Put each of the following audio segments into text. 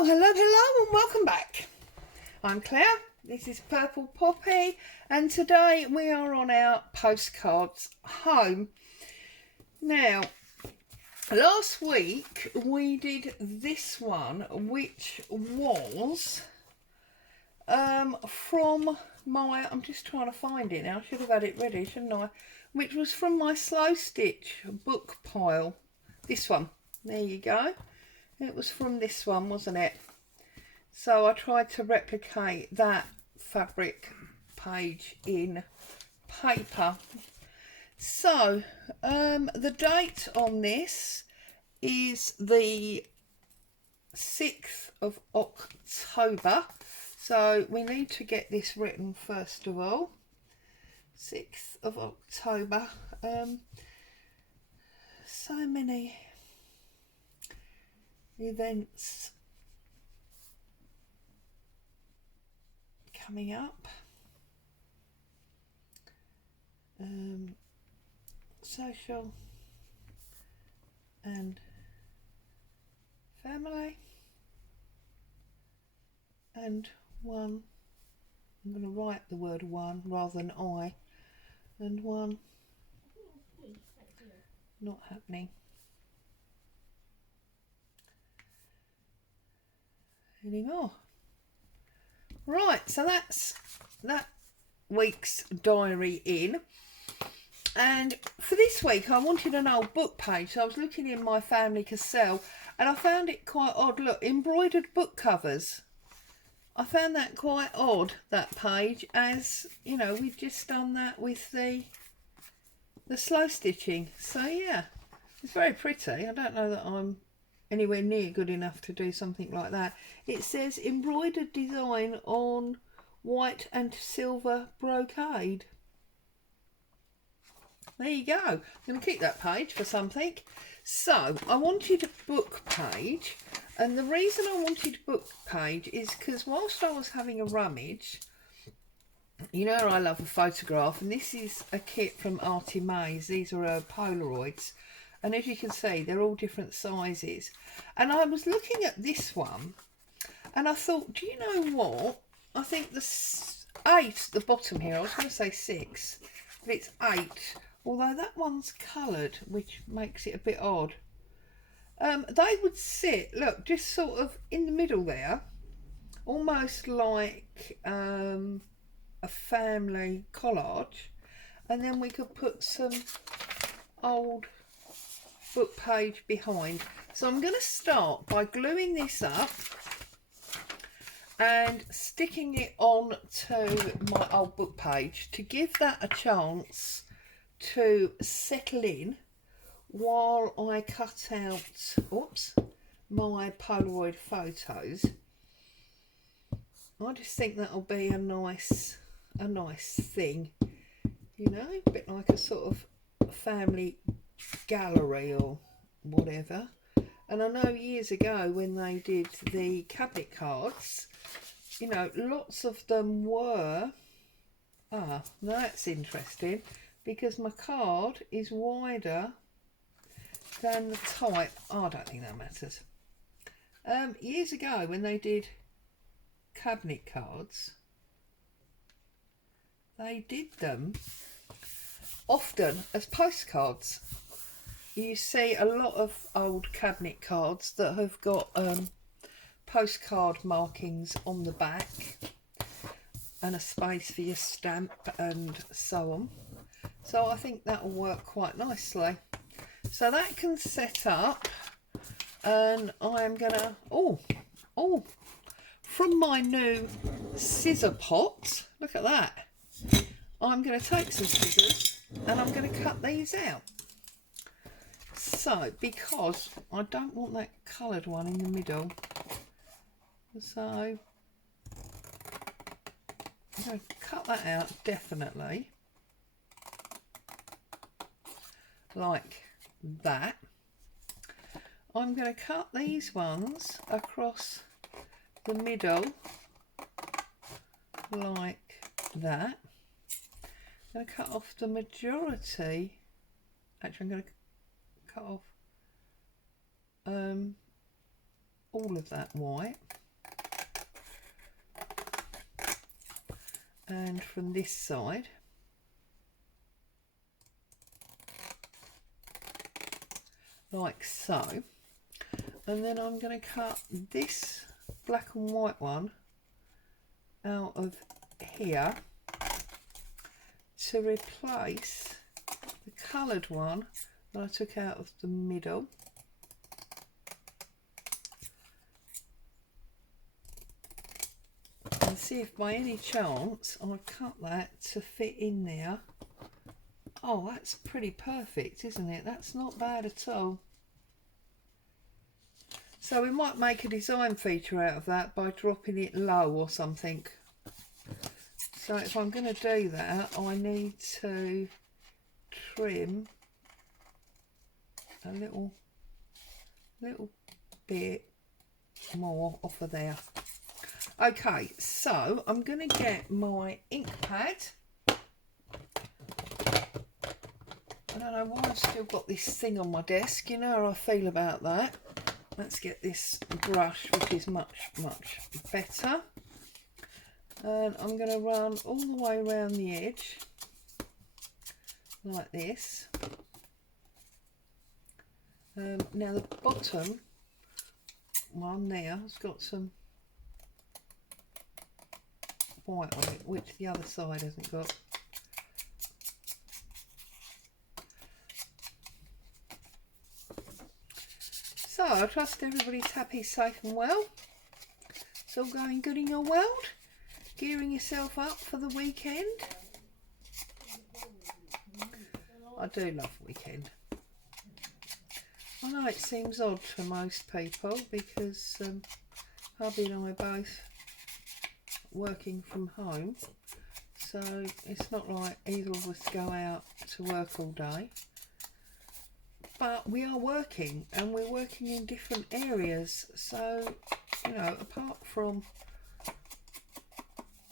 Well, hello and welcome back. I'm Claire, this is Purple Poppy, and today we are on our postcards home. Now, last week we did this one, which was from my, I'm just trying to find it now, I should have had it ready, shouldn't I? Which was from my Slow Stitch book pile. This one, there you go. It was from this one, wasn't it? So I tried to replicate that fabric page in paper. So the date on this is the 6th of October. So we need to get this written first of all. 6th of October. So many events coming up. Social and family, and one, I'm going to write the word one rather than I, and one not happening anymore. Right, so that's that week's diary in. And for this week I wanted an old book page, so I was looking in my family cassette and I found it quite odd. Look, embroidered book covers. I found that quite odd, that page, as you know, we've just done that with the slow stitching. So yeah, it's very pretty. I don't know that I'm anywhere near good enough to do something like that. It says embroidered design on white and silver brocade. There you go. I'm going to keep that page for something. So I wanted a book page, and the reason I wanted book page is because whilst I was having a rummage, you know I love a photograph, and this is a kit from Artymaze. These are Polaroids, and as you can see they're all different sizes, and I was looking at this one and I thought, do you know what, I think the 8 at the bottom here, I was going to say 6, but it's 8, although that one's coloured, which makes it a bit odd. They would sit, look, just sort of in the middle there, almost like a family collage, and then we could put some old book page behind. So I'm going to start by gluing this up and sticking it on to my old book page to give that a chance to settle in while I cut out my Polaroid photos. I just think that'll be a nice thing, you know, a bit like a sort of family gallery or whatever. And I know years ago when they did the cabinet cards, you know, lots of them were, now that's interesting, because my card is wider than the type. I don't think that matters. Years ago when they did cabinet cards, they did them often as postcards. You see a lot of old cabinet cards that have got postcard markings on the back and a space for your stamp and so on. So I think that will work quite nicely. So that can set up, and I am gonna, from my new scissor pot, look at that. I'm going to take some scissors and I'm going to cut these out. So, because I don't want that coloured one in the middle, so I'm going to cut that out definitely, like that. I'm going to cut these ones across the middle like that. I'm going to cut off the majority. Actually, I'm going to cut off all all of that white. And from this side, like so. And then I'm going to cut this black and white one out of here to replace the coloured one that I took out of the middle. And see if by any chance I cut that to fit in there. Oh, that's pretty perfect, isn't it? That's not bad at all. So we might make a design feature out of that by dropping it low or something. So if I'm going to do that, I need to trim a little bit more off of there. Okay, so I'm going to get my ink pad. I don't know why I've still got this thing on my desk. You know how I feel about that. Let's get this brush, which is much better. And I'm going to run all the way around the edge, like this. Now the bottom one there has got some white on it, which the other side hasn't got. So I trust everybody's happy, safe and well. It's all going good in your world. Gearing yourself up for the weekend. I do love weekend. I know it seems odd to most people because hubby and I are both working from home, so it's not like either of us go out to work all day. But we are working, and we're working in different areas, so you know, apart from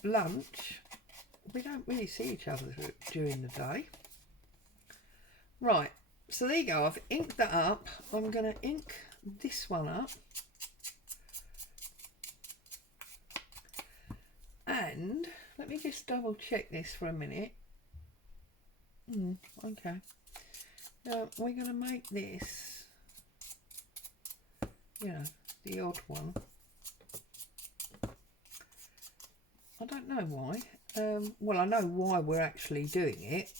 lunch, we don't really see each other during the day. Right, so there you go. I've inked that up. I'm going to ink this one up. And let me just double check this for a minute. Okay. Now we're going to make this, you know, the odd one. I don't know why. Well, I know why we're actually doing it,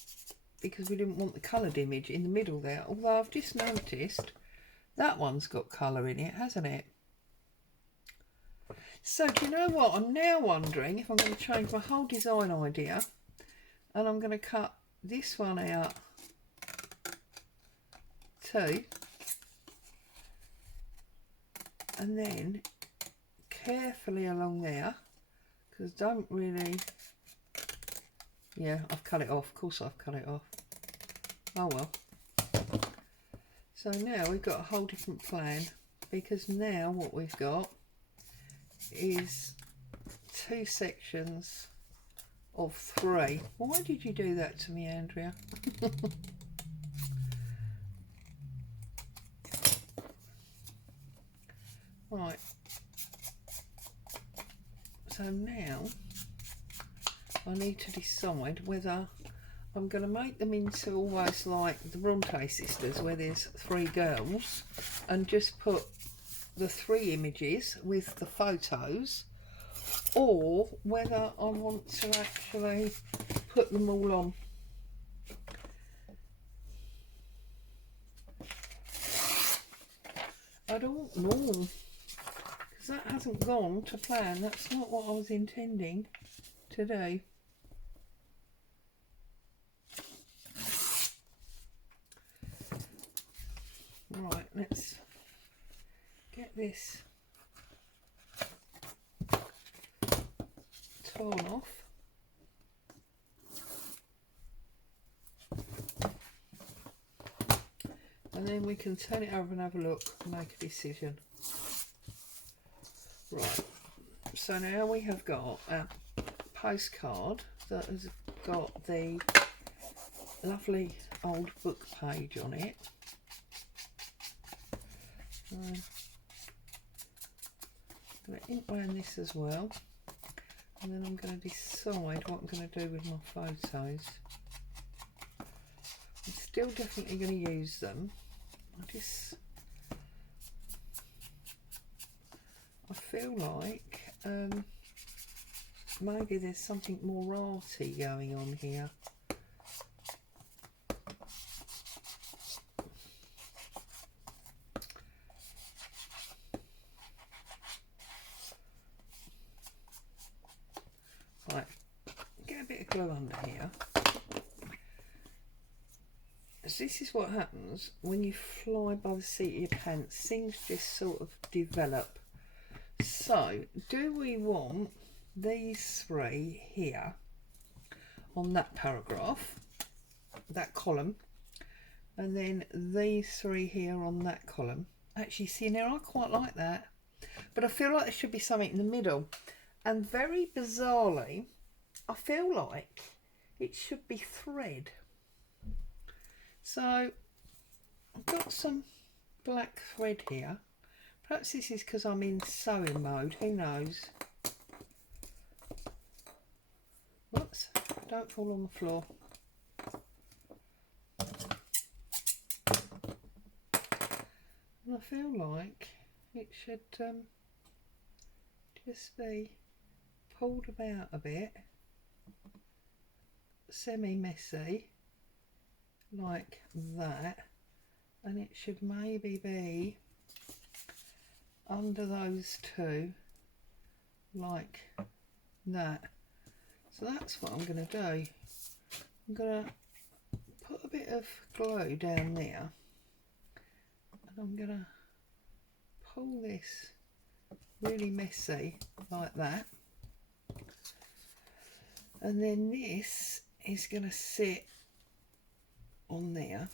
because we didn't want the coloured image in the middle there. Although I've just noticed that one's got colour in it, hasn't it? So do you know what? I'm now wondering if I'm going to change my whole design idea, and I'm going to cut this one out too, and then carefully along there, because don't really, yeah, I've cut it off. Of course I've cut it off. Oh well. So now we've got a whole different plan, because now what we've got is two sections of 3. Why did you do that to me, Andrea? Right. So now I need to decide whether I'm going to make them into almost like the Bronte sisters, where there's 3 girls, and just put the 3 images with the photos, or whether I want to actually put them all on. I don't know, because that hasn't gone to plan. That's not what I was intending to do. Right, let's get this torn off. And then we can turn it over and have a look and make a decision. Right, so now we have got a postcard that has got the lovely old book page on it. going to ink around this as well, and then I'm going to decide what I'm going to do with my photos. I'm still definitely going to use them. I feel like maybe there's something more arty going on here. Right, get a bit of glue under here. So this is what happens when you fly by the seat of your pants. Things just sort of develop. So, do we want these three here on that paragraph, that column, and then these three here on that column? Actually, see, now I quite like that, but I feel like there should be something in the middle. And very bizarrely, I feel like it should be thread. So I've got some black thread here. Perhaps this is because I'm in sewing mode, who knows. Whoops, don't fall on the floor. And I feel like it should just be pulled about a bit, semi-messy, like that, and it should maybe be under those two, like that. So that's what I'm going to do. I'm going to put a bit of glue down there, and I'm going to pull this really messy like that, and then this is going to sit on there.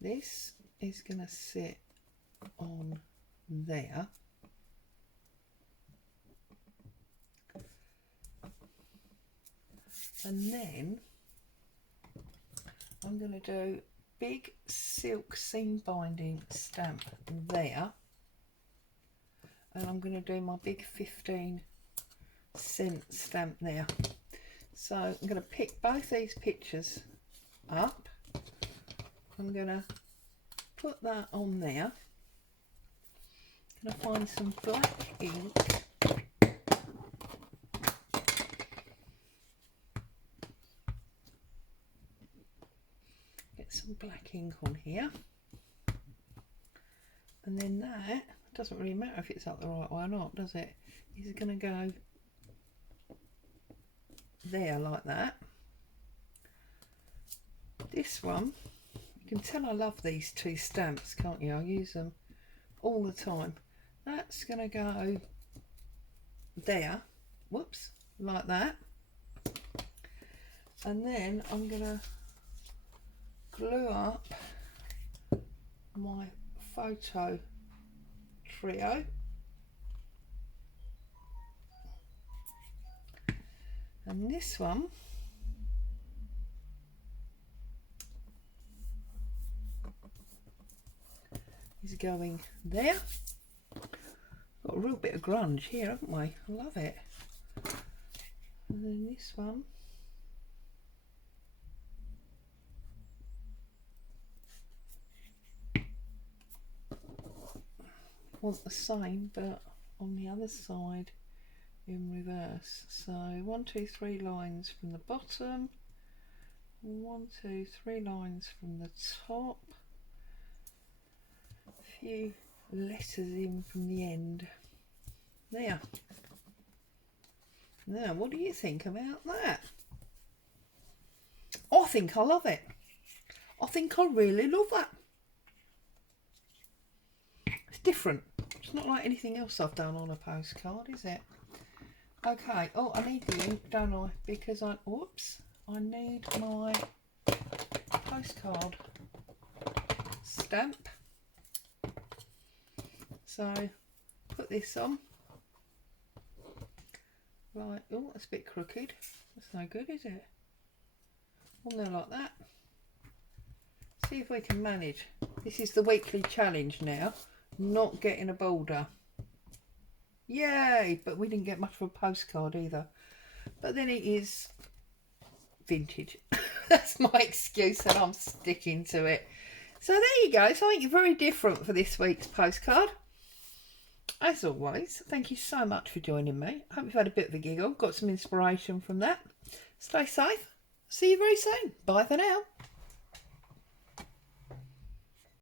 This is going to sit on there, and then I'm going to do big silk seam binding stamp there, and I'm going to do my big 15-cent stamp there. So I'm going to pick both these pictures up. I'm going to put that on there. I'm going to find some black ink. Get some black ink on here. And then that, doesn't really matter if it's up the right way or not, does it? This is going to go there like that. This one, you can tell I love these two stamps, can't you? I use them all the time. That's going to go there, whoops, like that. And then I'm going to glue up my photo trio. And this one is going there. Got a real bit of grunge here, haven't we? I love it. And then this one want the same, but on the other side in reverse. So 1, 2, 3 lines from the bottom, 1, 2, 3 lines from the top, a few letters in from the end. There. Now, what do you think about that? I think I love it. I think I really love that. It's different. It's not like anything else I've done on a postcard, is it? Okay, oh, I need the ink, don't I? Because I need my postcard stamp. So, put this on. Right, oh, that's a bit crooked. That's no good, is it? On there like that. See if we can manage. This is the weekly challenge now, not getting a border. Yay! But we didn't get much of a postcard either. But then it is vintage. That's my excuse and I'm sticking to it. So there you go. Something very different for this week's postcard. As always, thank you so much for joining me. I hope you've had a bit of a giggle, got some inspiration from that. Stay safe. See you very soon. Bye for now.